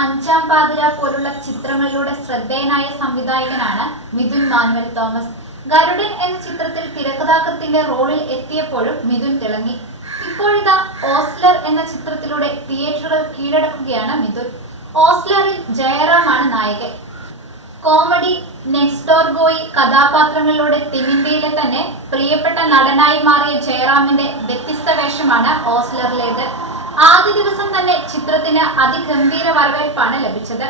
അഞ്ചാം പാതിര പോലുള്ള ചിത്രങ്ങളിലൂടെ ശ്രദ്ധേയനായ സംവിധായകനാണ് മിഥുൻ മാനുവൽ തോമസ്. ഗരുഡൻ എന്ന ചിത്രത്തിൽ തിരക്കഥാകൃത്തിന്റെ റോളിൽ എത്തിയപ്പോഴും മിഥുൻ തിളങ്ങി. ഇപ്പോഴിതാ ഓസ്ലർ എന്ന ചിത്രത്തിലൂടെ തിയേറ്ററുകൾ കീഴടക്കുകയാണ് മിഥുൻ. ഓസ്ലറിൽ ജയറാമാണ് നായകൻ. കോമഡി, നെക്സ്റ്റ് ഡോർ ബോയ് കഥാപാത്രങ്ങളിലൂടെ തെന്നിന്ത്യയിലെ തന്നെ പ്രിയപ്പെട്ട നടനായി മാറിയ ജയറാമിന്റെ വ്യത്യസ്ത വേഷമാണ് ഓസ്ലറിലേത്. ആദ്യ ദിവസം തന്നെ ചിത്രത്തിന് അതിഗംഭീര വരവേൽപ്പാണ് ലഭിച്ചത്.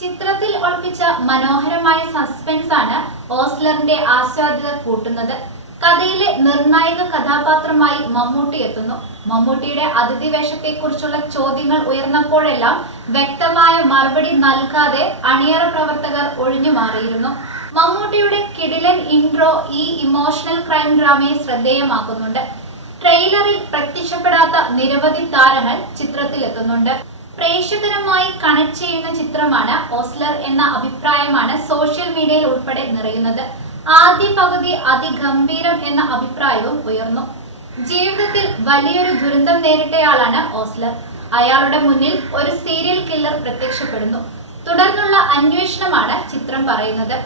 ചിത്രത്തിൽ ഒളിപ്പിച്ച മനോഹരമായ സസ്പെൻസ് ആണ് ഓസ്ലറിന്റെ ആസ്വാദ്യത കൂട്ടുന്നത്. കഥയിലെ നിർണായക കഥാപാത്രമായി മമ്മൂട്ടി എത്തുന്നു. മമ്മൂട്ടിയുടെ അതിഥി വേഷത്തെക്കുറിച്ചുള്ള ചോദ്യങ്ങൾ ഉയർന്നപ്പോഴെല്ലാം വ്യക്തമായ മറുപടി നൽകാതെ അണിയറ പ്രവർത്തകർ ഒഴിഞ്ഞു മാറിയിരുന്നു. മമ്മൂട്ടിയുടെ കിടിലൻ ഇൻട്രോ ഈ ഇമോഷണൽ ക്രൈം ഡ്രാമയെ ശ്രദ്ധേയമാക്കുന്നുണ്ട്. ട്രെയിലറിൽ പ്രത്യക്ഷപ്പെടാത്ത നിരവധി താരങ്ങൾ ചിത്രത്തിലെത്തുന്നുണ്ട്. പ്രേക്ഷകരുമായി കണക്ട് ചെയ്യുന്ന ചിത്രമാണ് ഓസ്ലർ എന്ന അഭിപ്രായമാണ് സോഷ്യൽ മീഡിയയിൽ ഉൾപ്പെടെ നിറയുന്നത്. ആദ്യ പകുതി അതിഗംഭീരം എന്ന അഭിപ്രായവും ഉയർന്നു. ജീവിതത്തിൽ വലിയൊരു ദുരന്തം നേരിട്ടയാളാണ് ഓസ്ലർ. അയാളുടെ മുന്നിൽ ഒരു സീരിയൽ കില്ലർ പ്രത്യക്ഷപ്പെടുന്നു. തുടർന്നുള്ള അന്വേഷണമാണ് ചിത്രം പറയുന്നത്.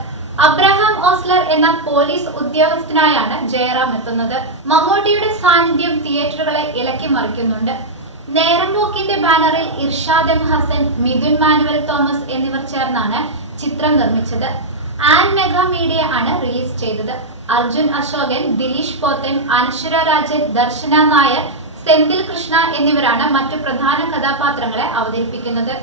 അബ്രഹാം ഓസ്ലർ എന്ന പോലീസ് ഉദ്യോഗസ്ഥനായാണ് ജയറാം എത്തുന്നത്. മമ്മൂട്ടിയുടെ സാന്നിധ്യം തിയേറ്ററുകളെ ഇളക്കി മറിക്കുന്നുണ്ട്. നേരമ്പോക്കിന്റെ ബാനറിൽ ഇർഷാദ് എം ഹസൻ, മിഥുൻ മാനുവൽ തോമസ് എന്നിവർ ചേർന്നാണ് ചിത്രം നിർമ്മിച്ചത്. ആൻഡ് മെഗാ മീഡിയ ആണ് റിലീസ് ചെയ്തത്. അർജുൻ അശോകൻ, ദിലീഷ് പോത്തൻ, അനശ്വര രാജൻ, ദർശന നായർ, സെന്തിൽ കൃഷ്ണ എന്നിവരാണ് മറ്റു പ്രധാന കഥാപാത്രങ്ങളെ അവതരിപ്പിക്കുന്നത്.